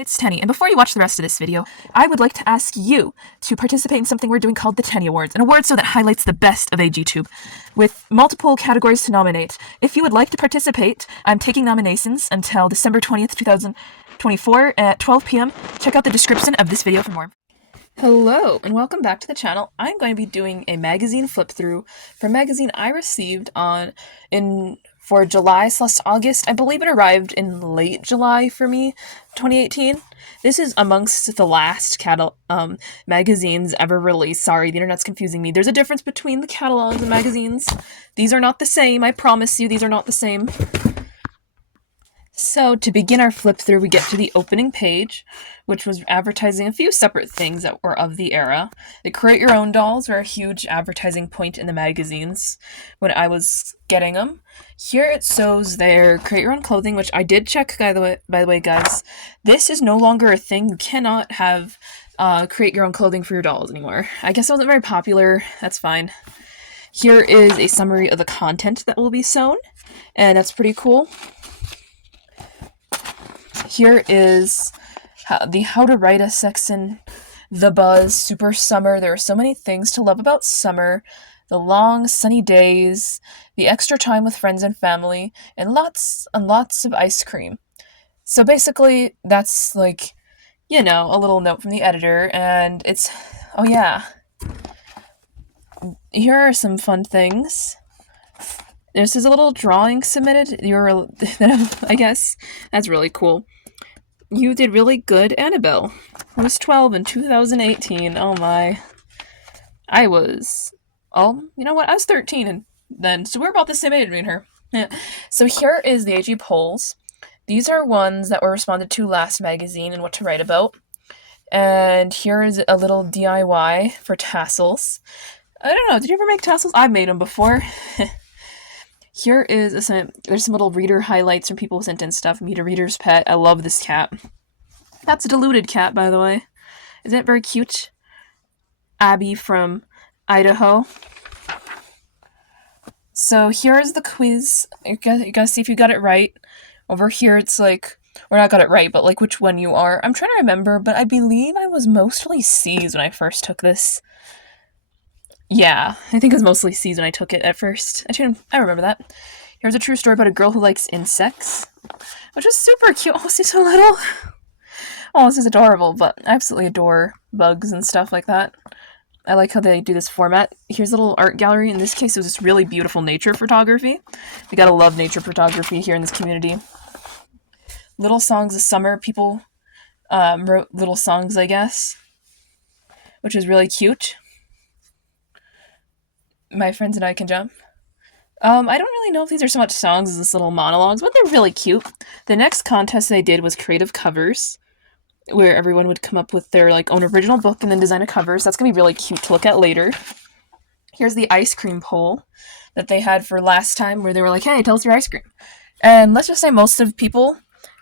it's Tenny, and before you watch the rest of this video, I would like to ask you to participate in something we're doing called the Tenny Awards, an award show that highlights the best of AGTube, with multiple categories to nominate. If you would like to participate, I'm taking nominations until December 20th, 2024 at 12 p.m. Check out the description of this video for more. Hello, and welcome back to the channel. I'm going to be doing a magazine flip-through for a magazine I received for July/August. I believe it arrived in late July for me, 2018. This is amongst the last magazines ever released. Sorry, the internet's confusing me. There's a difference between the catalogs and magazines. These are not the same. I promise you, these are not the same. So to begin our flip through, we get to the opening page, which was advertising a few separate things that were of the era. The Create Your Own dolls were a huge advertising point in the magazines when I was getting them. Here it shows their Create Your Own clothing, which I did check, by the way, guys. This is no longer a thing. You cannot have Create Your Own clothing for your dolls anymore. I guess it wasn't very popular. That's fine. Here is a summary of the content that will be shown, and that's pretty cool. Here is the How to Write a section, the buzz, super summer. There are so many things to love about summer. The long sunny days, the extra time with friends and family, and lots of ice cream. So basically, that's like, you know, a little note from the editor, and it's, oh yeah. Here are some fun things. This is a little drawing submitted. I guess that's really cool. You did really good, Annabelle. I was 12 in 2018. Oh my. I was, you know what? I was 13 then, so we're about the same age, me and her. Yeah. So here is the AG polls. These are ones that were responded to last magazine and what to write about. And here is a little DIY for tassels. I don't know, did you ever make tassels? I've made them before. Here is there's some little reader highlights from people who sent in stuff. Meet a Reader's Pet. I love this cat. That's a diluted cat, by the way. Isn't it very cute? Abby from Idaho. So here's the quiz. You gotta see if you got it right. Over here it's like, or not got it right, but like which one you are. I'm trying to remember, but I believe I was mostly C's when I first took this. Yeah, I think it was mostly C's when I took it at first. I remember that. Here's a true story about a girl who likes insects, which is super cute. Oh, she's so little. Oh, this is adorable, but I absolutely adore bugs and stuff like that. I like how they do this format. Here's a little art gallery. In this case, it was just really beautiful nature photography. We gotta love nature photography here in this community. Little songs of summer. People wrote little songs, I guess, which is really cute. My friends and I can jump. I don't really know if these are so much songs as this little monologues, but they're really cute. The next contest they did was creative covers, where everyone would come up with their own original book and then design a cover. So that's gonna be really cute to look at later. Here's the ice cream poll that they had for last time, where they were like, "Hey, tell us your ice cream." And let's just say most of people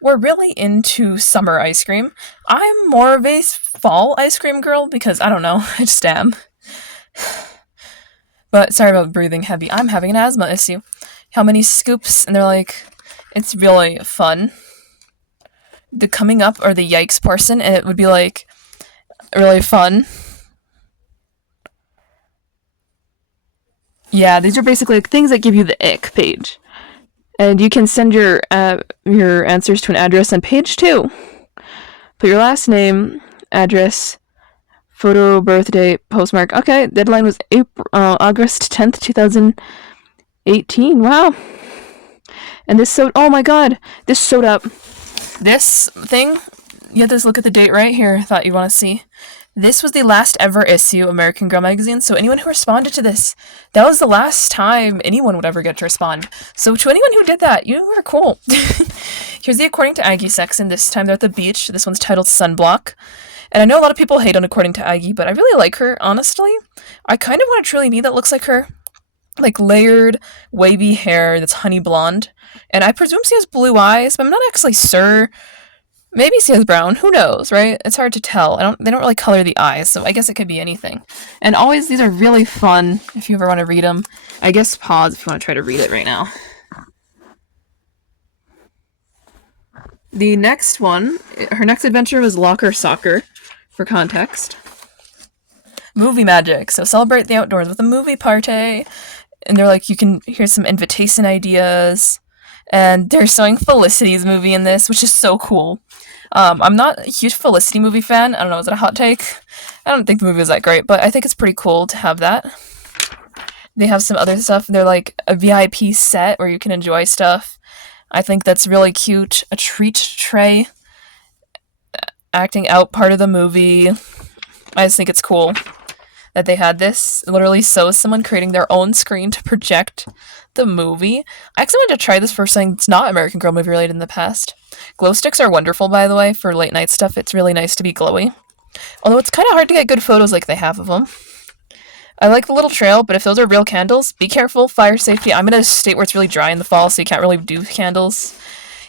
were really into summer ice cream. I'm more of a fall ice cream girl because I don't know, I just am. But sorry about breathing heavy. I'm having an asthma issue. How many scoops? And they're like, it's really fun. The coming up or the yikes portion, and it would be like really fun. Yeah, these are basically things that give you the ick page. And you can send your answers to an address on page 2. Put your last name, address, photo, birthday, postmark. Okay, deadline was August 10th, 2018. Wow. And this oh my god, this showed up. This thing, you have to look at the date right here. I thought you'd want to see. This was the last ever issue of American Girl magazine, so anyone who responded to this, that was the last time anyone would ever get to respond. So to anyone who did that, you were cool. Here's the According to Aggie section. This time they're at the beach. This one's titled Sunblock. And I know a lot of people hate on According to Aggie, but I really like her, honestly. I kind of want a truly me that looks like her. Like layered, wavy hair that's honey blonde. And I presume she has blue eyes, but I'm not actually sure. Maybe she has brown. Who knows, right? It's hard to tell. They don't really color the eyes, so I guess it could be anything. And always, these are really fun if you ever want to read them. I guess pause if you want to try to read it right now. The next one, her next adventure was Locker Soccer, for context. Movie magic. So celebrate the outdoors with a movie party. And they're like, you can here's some invitation ideas. And they're showing Felicity's movie in this, which is so cool. I'm not a huge Felicity movie fan. I don't know, is that a hot take? I don't think the movie was that great, but I think it's pretty cool to have that. They have some other stuff. They're like a VIP set where you can enjoy stuff. I think that's really cute. A treat tray acting out part of the movie. I just think it's cool that they had this. It literally shows someone creating their own screen to project the movie. I actually wanted to try this for something that's not American Girl movie related in the past. Glow sticks are wonderful, by the way, for late night stuff. It's really nice to be glowy. Although it's kind of hard to get good photos like they have of them. I like the little trail, but if those are real candles, be careful, fire safety. I'm in a state where it's really dry in the fall, so you can't really do candles.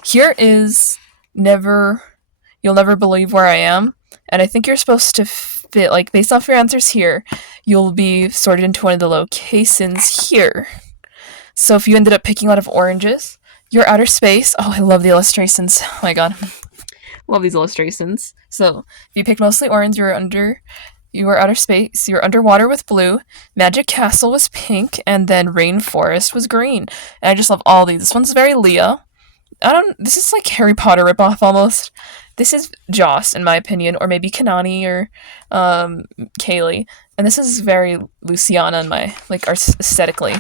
Here is You'll Never Believe Where I Am, and I think you're supposed to fit, like, based off your answers here, you'll be sorted into one of the locations here. So if you ended up picking a lot of oranges, your outer space, oh, I love the illustrations. Oh my god. Love these illustrations. So if you picked mostly orange, you were outer space, you were underwater with blue, Magic Castle was pink, and then Rainforest was green. And I just love all these. This one's very Leah. This is like Harry Potter ripoff almost. This is Joss, in my opinion, or maybe Kanani or Kaylee. And this is very Luciana in my, like, aesthetically.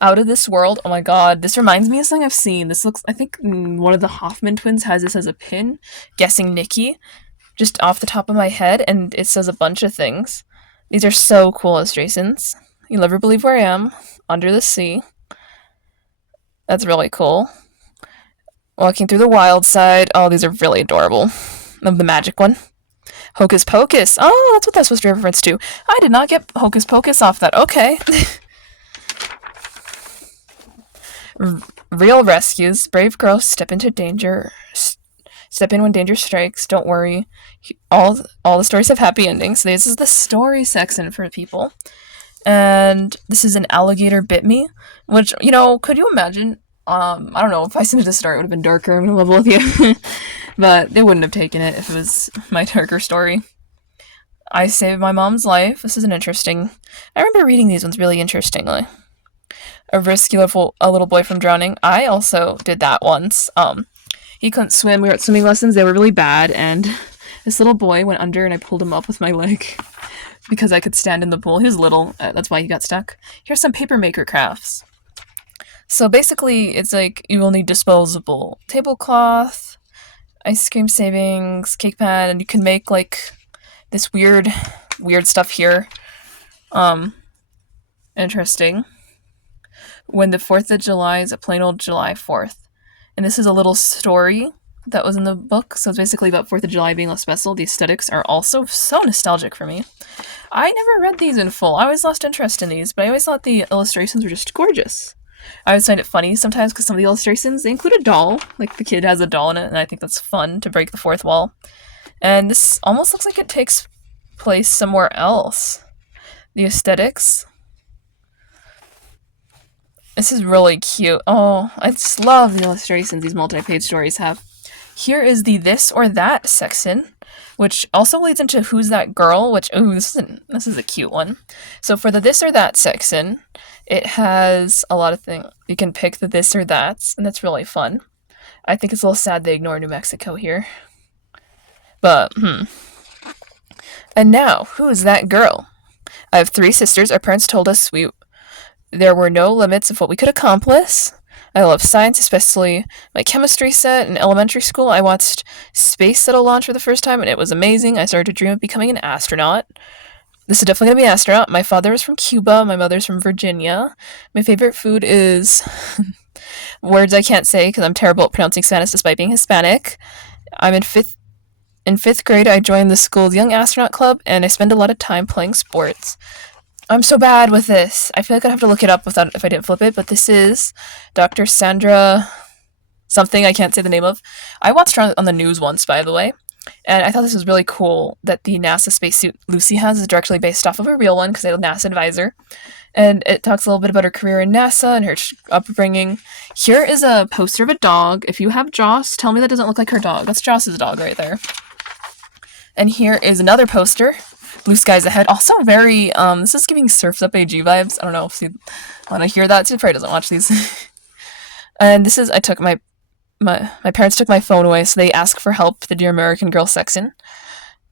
Out of This World, oh my god, this reminds me of something I've seen. This looks, I think one of the Hoffman twins has this as a pin, guessing Nikki, just off the top of my head, and it says a bunch of things. These are so cool illustrations. You'll Never Believe Where I Am, Under the Sea. That's really cool. Walking Through the Wild Side. Oh, these are really adorable. Love the magic one. Hocus Pocus. Oh, that's what that's supposed to reference to. I did not get Hocus Pocus off that. Okay. Real rescues. Brave girls step into danger. Step in when danger strikes. Don't worry. All the stories have happy endings. So this is the story section for people. And this is An Alligator Bit Me, which, could you imagine? I don't know, if I sent it to start, it would have been darker. I'm gonna level with you. But they wouldn't have taken it if it was my darker story. I Saved My Mom's Life. This is an interesting... I remember reading these ones really interestingly. A Rescue a Little Boy from Drowning. I also did that once. He couldn't swim. We were at swimming lessons. They were really bad, and this little boy went under, and I pulled him up with my leg because I could stand in the pool. He was little. That's why he got stuck. Here's some paper maker crafts. So basically, it's like you will need disposable tablecloth, ice cream savings, cake pan, and you can make like this weird stuff here. Interesting. When the 4th of July is a plain old July 4th. And this is a little story that was in the book. So it's basically about 4th of July being less special. The aesthetics are also so nostalgic for me. I never read these in full. I always lost interest in these, but I always thought the illustrations were just gorgeous. I always find it funny sometimes because some of the illustrations, they include a doll. Like the kid has a doll in it, and I think that's fun to break the fourth wall. And this almost looks like it takes place somewhere else. The aesthetics. This is really cute. Oh, I just love the illustrations these multi-page stories have. Here is the This or That section, which also leads into Who's That Girl, which, ooh, this is a cute one. So for the This or That section, it has a lot of things. You can pick the This or That's, and that's really fun. I think it's a little sad they ignore New Mexico here. But, And now, who's that girl? I have 3 sisters. Our parents told us there were no limits of what we could accomplish. I love science, especially my chemistry set. In elementary school, I watched Space Shuttle launch for the first time, and it was amazing. I started to dream of becoming an astronaut. This is definitely going to be an astronaut. My father is from Cuba. My mother's from Virginia. My favorite food is words I can't say because I'm terrible at pronouncing Spanish despite being Hispanic. I'm in fifth grade. I joined the school's Young Astronaut Club, and I spend a lot of time playing sports. I'm so bad with this. I feel like I'd have to look it up if I didn't flip it, but this is Dr. Sandra something I can't say the name of. I watched her on the news once, by the way, and I thought this was really cool that the NASA spacesuit Lucy has is directly based off of a real one because I'm a NASA advisor. And it talks a little bit about her career in NASA and her upbringing. Here is a poster of a dog. If you have Joss, tell me that doesn't look like her dog. That's Joss's dog right there. And here is another poster. Blue skies ahead. Also very, this is giving Surf's Up AG vibes. I don't know if you want to hear that. She probably doesn't watch these. And this is, I took my parents took my phone away, so they asked for help, the Dear American Girl section.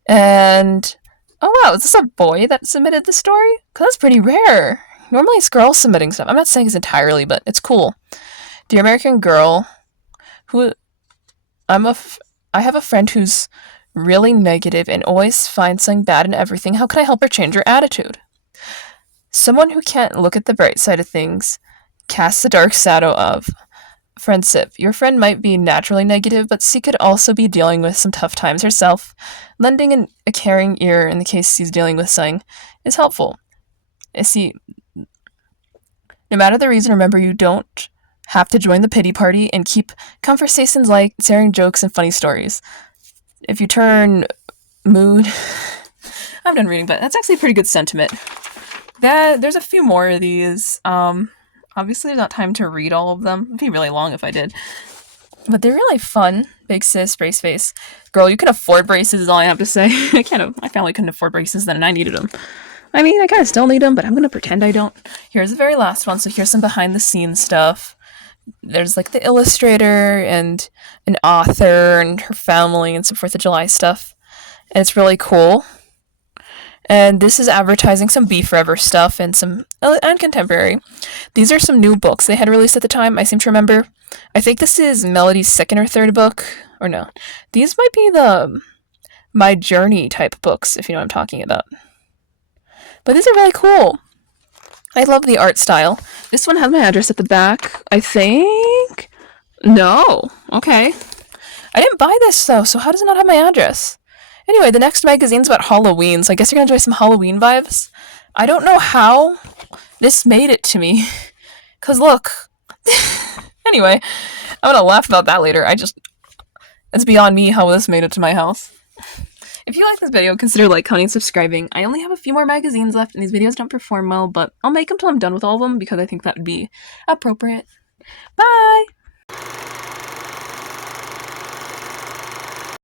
And, oh wow, is this a boy that submitted the story? Because that's pretty rare. Normally it's girls submitting stuff. I'm not saying it's entirely, but it's cool. Dear American Girl, I have a friend who's really negative and always finds something bad in everything. How can I help her change her attitude? Someone who can't look at the bright side of things casts the dark shadow of. Friend Sip, your friend might be naturally negative, but she could also be dealing with some tough times herself. Lending a caring ear in the case she's dealing with something is helpful. See, no matter the reason, remember you don't have to join the pity party and keep conversations light, sharing jokes and funny stories. If you turn mood... I'm done reading, but that's actually a pretty good sentiment. There's a few more of these. Obviously, there's not time to read all of them. It'd be really long if I did. But they're really fun. Big sis, brace face. Girl, you can afford braces is all I have to say. My family couldn't afford braces then, and I needed them. I mean, I kind of still need them, but I'm going to pretend I don't. Here's the very last one. So here's some behind-the-scenes stuff. There's, like, the illustrator and an author and her family and some 4th of July stuff. And it's really cool. And this is advertising some Be Forever stuff and contemporary. These are some new books they had released at the time, I seem to remember. I think this is Melody's 2nd or 3rd book. Or no. These might be the My Journey type books, if you know what I'm talking about. But these are really cool. I love the art style. This one has my address at the back, I think? No. Okay. I didn't buy this, though, so how does it not have my address? Anyway, the next magazine's about Halloween, so I guess you're gonna enjoy some Halloween vibes. I don't know how this made it to me. Cause look. Anyway, I'm gonna laugh about that later. It's beyond me how this made it to my house. If you like this video, consider like, commenting, and subscribing. I only have a few more magazines left, and these videos don't perform well, but I'll make them till I'm done with all of them, because I think that would be appropriate. Bye!